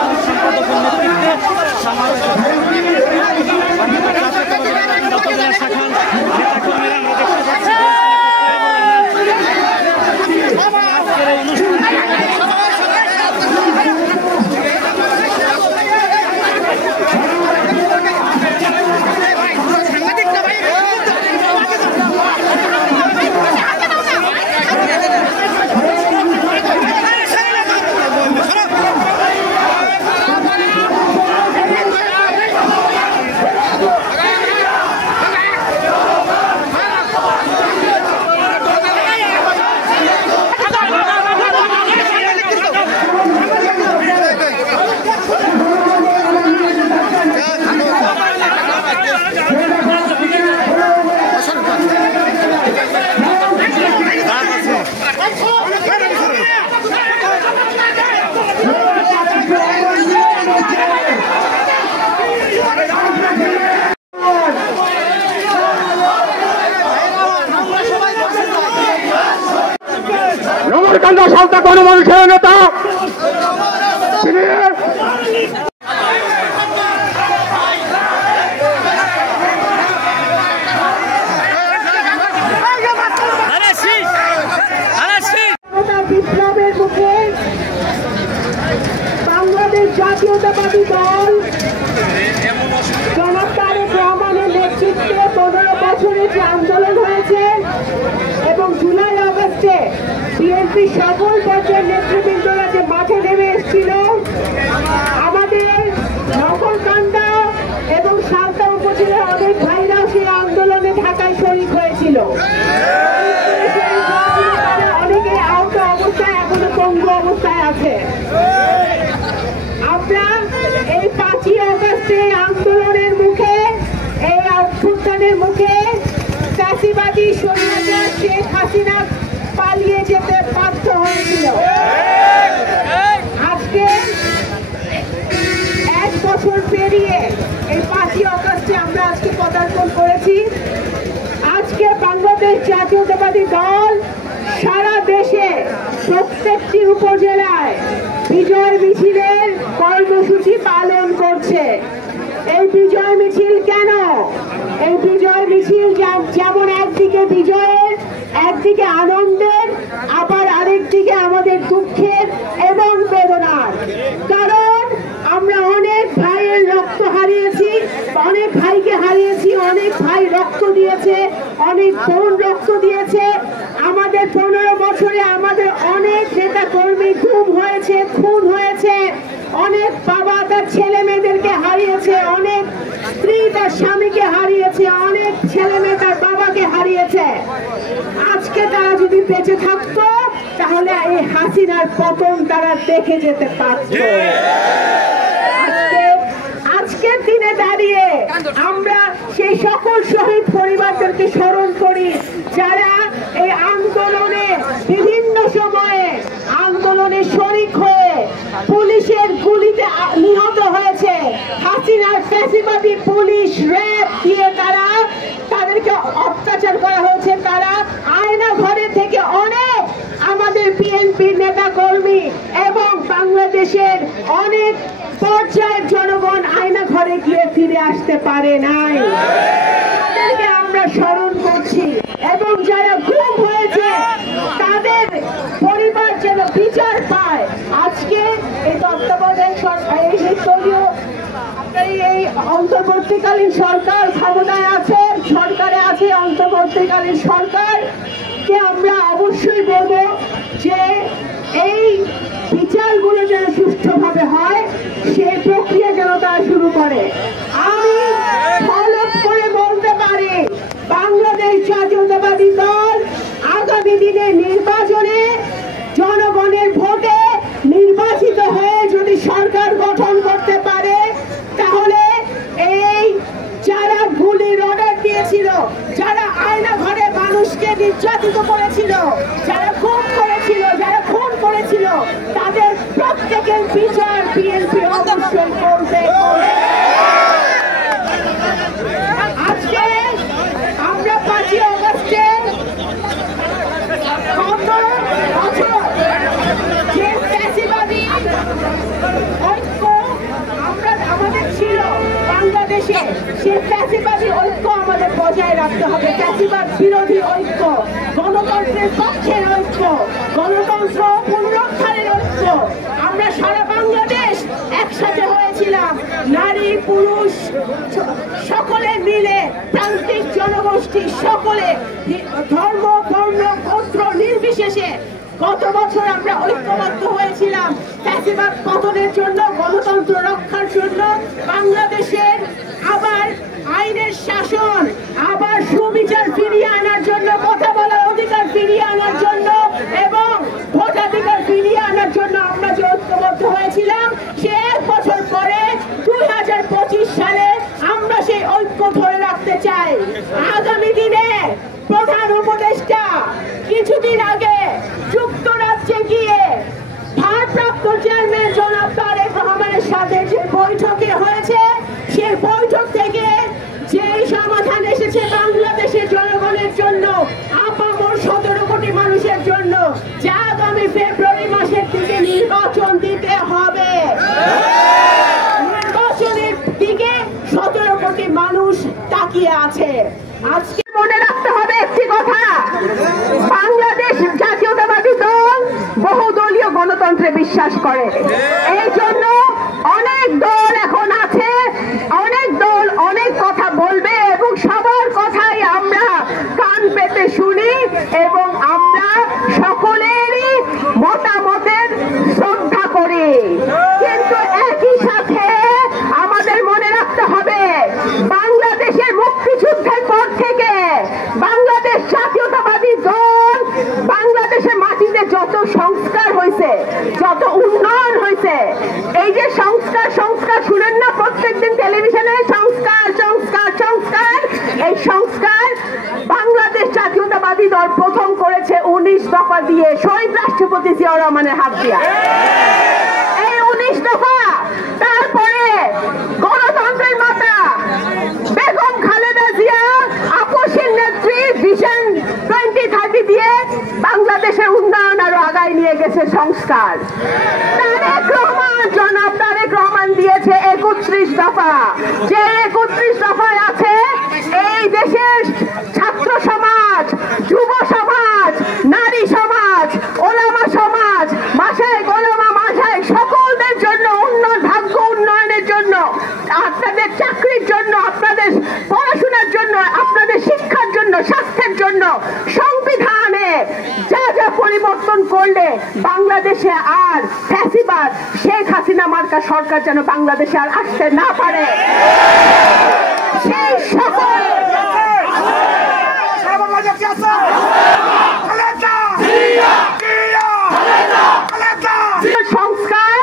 সম্পাদকের নেতৃত্বে শাখার নেতাকর্মীরা আমরা দেখতে পাচ্ছি আজকের এই অনুষ্ঠান কান্দা সালতা কোন মানুষের নেতা বিপ্লবের মুখে বাংলাদেশ জাতীয়তাবাদী দল জনাব তারেক রহমানের নেতৃত্বে 15 বছরের যে আন্দোলন হয়েছে এবং জুলাই আগস্টে বিএনপি সকল পর্যায়ের নেতৃবৃন্দরা যে মাঠে নেমে এসেছিল, আমাদের নকলকান্দা এবং সালতা উপজেলার অনেক ভাইরাও সেই আন্দোলনে ঢাকায় শরীক হয়েছিল। অনেকে আহত অবস্থায় এখনো পঙ্গু অবস্থায় আছে। আমরা এই 5ই আগস্টে আন্দোলনের মুখে, এই অভ্যুত্থানের মুখে ফ্যাসিবাদী স্বৈরাচার শেখ হাসিনা পালিয়ে যেতে বাধ্য হয়েছিল। আজকে 1 বছর পেরিয়ে এই 5ই আগস্টে আমরা আজকে পদার্পণ করেছি। আজকে বাংলাদেশ জাতীয়তাবাদী দল সারা দেশে প্রত্যেকটি উপজেলায় বিজয় মিছিলের কর্মসূচি পালন করছে। এই বিজয় মিছিল কেন? এই বিজয় মিছিল যেমন একদিকে বিজয়ের, একদিকে আনন্দের, আবার আরেকদিকে আমাদের দুঃখের এবং বেদনার। কারণ আমরা অনেক ভাইয়ের রক্ত হারিয়েছি, অনেক ভাইকে হারিয়েছি, অনেক ভাই রক্ত দিয়েছে, অনেক বোন রক্ত দিয়েছে। আমাদের 15 বছরে আমাদের অনেক নেতা কর্মী গুম হয়েছে, খুন হয়েছে, অনেক বাবা তার ছেলে মেয়েদেরকে হারিয়েছে, অনেক স্ত্রী তার স্বামীকে হারিয়েছে, অনেক ছেলে মেয়ে তার বাবাকে হারিয়েছে। আজকে তারা যদি বেঁচে থাকতো তাহলে এই হাসিনার পতন তারা দেখে যেতে পারত। আজকের দিনে দাঁড়িয়ে আমরা সেই সকল শহীদ পরিবারদেরকে স্মরণ করি যারা এই আন্দোলনে বিভিন্ন সময়ে আন্দোলনে শরিক হয়ে পুলিশের গুলিতে নিহত হয়েছে। হাসিনার ফ্যাসিবাদী পুলিশ, র্যাব দিয়ে তাদেরকে অত্যাচার করা হয়েছে। তারা আয়না ঘরে থেকে অনেক আমাদের বিএনপির নেতা কর্মী এবং বাংলাদেশের অনেক পর্যায়ের জনগণ আয়না ঘরে গিয়ে ফিরে আসতে পারে নাই। তাদেরকে আমরা স্মরণ করছি এবং যারা গুম হয়েছে তাদের পরিবার যেন বিচার পায়। আজকে এই তত্ত্বাবধায়ক সরকার, এই অন্তর্বর্তীকালীন সরকার ক্ষমতায় আছে, সরকারে আছে অন্তর্বর্তীকালীন সরকারকে আমরা অবশ্যই বলবো যে এই বিচারগুলো যেন সুষ্ঠুভাবে হয়, সেই প্রক্রিয়া যেন তারা শুরু করে। আমি ফলক করে বলতে পারি বাংলাদেশ জাতীয়তাবাদী দল আগামী দিনে নির্বাচনে জনগণের ভোটে নির্বাচিত হয়ে যদি সরকার গঠন করতে পারে তাহলে এই যারা গুলির অর্ডার দিয়েছিল, যারা আয়না ঘরে মানুষকে নির্যাতিত করেছিল, যারা খুন করেছিল, যারা খুন করেছিল, তাদের প্রত্যেকের বিচার বিএনপি অবশ্যই করবে। আজকে আমরা 5ই আগস্টে যে ফ্যাসিবাদী ঐক্য বাংলাদেশে সে ফ্যাসিবাদী ঐক্য আমাদের বজায় রাখতে হবে। ফ্যাসিবাদ বিরোধী ঐক্য, গণতন্ত্রের পক্ষের ঐক্য, গণতন্ত্র পুনরুদ্ধারের ঐক্য। আমরা সারা বাংলাদেশ একসাথে হয়েছিলাম, নারী পুরুষ সকলে মিলে, প্রান্তিক জনগোষ্ঠী সকলে, ধর্ম বর্ণ গোত্র নির্বিশেষে গত বছর আমরা ঐক্যবদ্ধ হয়েছিলাম ফ্যাসিবাদ পতনের জন্য, গণতন্ত্র রক্ষার জন্য, বাংলাদেশের আবার আইনের শাসন, আবার সুবিচার ফিরিয়ে আনার জন্য, কথা বলার অধিকার ফিরিয়ে আনার জন্য এবং ভোটাধিকার ফিরিয়ে আনার জন্য আমরা যে ঐক্যবদ্ধ হয়েছিলাম, সে 1 বছর পরে 2025 সালে আমরা সেই ঐক্য ধরে রাখতে চাই। আগামী দিনে প্রধান উপদেষ্টা কিছুদিন আগে যুক্তরাজ্যে গিয়ে ভারপ্রাপ্ত চেয়ারম্যান জনাব তারেক রহমানের সাথে যে বৈঠকে হয়েছে, সেই বৈঠক থেকে যে সমাধান এসেছে বাংলাদেশের জনগণের জন্য, আপামর 17 কোটি মানুষের জন্য, যা আগামী ফেব্রুয়ারি মাসের দিকে নির্বাচন দিতে হবে। নির্বাচনের দিকে 17 কোটি মানুষ তাকিয়ে আছে। আজকে মনে রাখতে হবে একটি কথা, বাংলাদেশ জাতীয়তাবাদী দল বহুদলীয় গণতন্ত্রে বিশ্বাস করে। এই জন্য অনেক দল এখন আছে, অনেক দল অনেক কথা বলবে এবং সবার কথাই আমরা কান পেতে শুনি এবং আমরা সকলেরই মতামতের শ্রদ্ধা করি। কিন্তু একই সাথে আমাদের মনে রাখতে হবে, বাংলাদেশের মুক্তিযুদ্ধের পর থেকে বাংলাদেশ জাতীয়তাবাদী দল বাংলাদেশের মাটিতে যত সংস্কার হয়েছে, যত উন্নয়ন হয়েছে, এই যে সংস্কার সংস্কার শুনেন না প্রত্যেকদিন টেলিভিশনে, সংস্কার সংস্কার সংস্কার, এই সংস্কার বাংলাদেশ জাতীয়তাবাদী দল প্রথম করেছে 19 দফা দিয়ে, শহীদ রাষ্ট্রপতি জিয়াউর রহমানের হাত দিয়া। এই 19 দফা, তারপরে গণতন্ত্রের মাতা বেগম খালেদা জিয়া আপসীর নেত্রী ভিশন 2030 দিয়ে বাংলাদেশের উন্নয়ন আরো আগায় নিয়ে গেছে সংস্কার। তারেক রহমান, জনাব তারেক রহমান দিয়েছে 31 দফা, যে 31 দফায় আছে এই দেশের ছাত্র সমাজ, যুব সমাজ, নারী সমাজ, ওলামা সমাজ, মাসায়েখ ওলামা মাসায়েখ সকলদের জন্য উন্নয়ন, ভাগ্য উন্নয়নের জন্য, আপনাদের চাকরির জন্য, আপনাদের পড়াশোনার জন্য, আপনাদের শিক্ষার জন্য, স্বাস্থ্যের জন্য সংবিধানে যা যা পরিবর্তন করলে বাংলাদেশে আর ফ্যাসিবাদ শেখ হাসিনা মার্কা সরকার যেন বাংলাদেশে আর আসতে না পারে, সেই সকল সংস্কার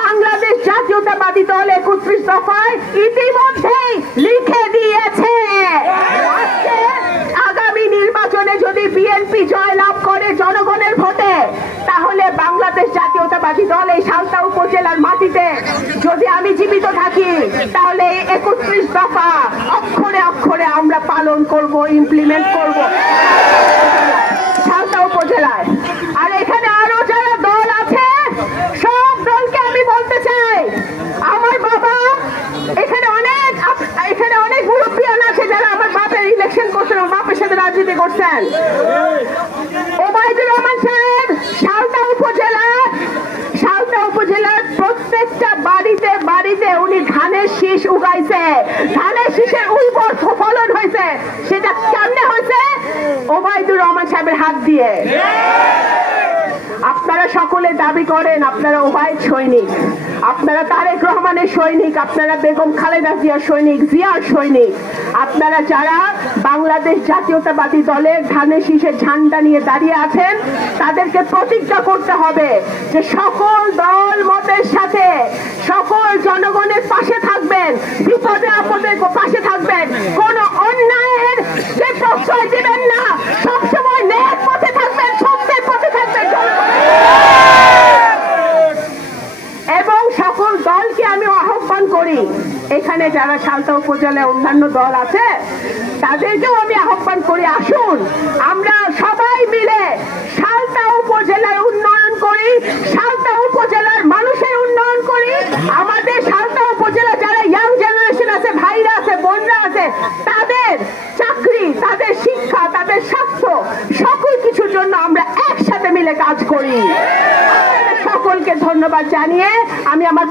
বাংলাদেশ জাতীয়তাবাদী দল 31 দফায় ইতিমধ্যেই লিখে দিয়েছে। আজকে আগামী নির্বাচনে যদি বিএনপি জয়লাভ করে জনগণের ভোটে, তাহলে বাংলাদেশ জাতীয়তাবাদী দল এই সালতা উপজেলার মাটিতে যদি আমি জীবিত থাকি, তাহলে 31 দফা অক্ষরে অক্ষরে আমরা পালন করব, ইমপ্লিমেন্ট করব সালতা উপজেলায়। আর এখানে আরো যারা দল আছে, সব দলকে আমি বলতে চাই, আমার বাবা এখানে অনেক মুরব্বিয়ান আছে যারা আমার বাপের ইলেকশন করছেন, আমার বাপের সাথে রাজনীতি করছেন। ওবায়দুর রহমান সাহেব সালতা উপজেলার প্রত্যেকটা বাড়িতে বাড়িতে উনি ধানের শীষ উগাইছে, ধানের শীষের উর্বর ফলন হয়েছে। সেটা কেমনে হয়েছে? ওবায়দুর রহমান সাহেবের হাত দিয়ে। আপনারা সকলে দাবি করেন আপনারা ওবায়দ সৈনিক, আপনারা তারেক রহমানের সৈনিক, আপনারা বেগম খালেদা জিয়ার সৈনিক, জিয়ার সৈনিক। আপনারা যারা বাংলাদেশ জাতীয়তাবাদী দলের ধানের শীষের ঝান্ডা নিয়ে দাঁড়িয়ে আছেন, তাদেরকে প্রতিজ্ঞা করতে হবে যে সকল দল মতের সাথে সকল জনগণের পাশে থাকবেন, বিপদে আপদে পাশে থাকবেন, কোন অন্যায়ের যে প্রশ্রয় দিবেন না, সবসময় ন্যায়ের পথে থাকবেন, সত্যের পথে থাকবেন এবং সকল দলকে আমি আহ্বান করি, এখানে যারা সালতা উপজেলায় অন্যান্য দল আছে তাদেরকেও আমি আহ্বান করি, আসুন আমরা সবাই মিলে সালতা উপজেলার উন্নয়ন করি, সালতা উপজেলার মানুষের উন্নয়ন করি। আমাদের সালতা উপজেলা যারা ইয়াং জেনারেশন আছে, ভাইরা আছে, করি। সকলকে ধন্যবাদ জানিয়ে আমি আমার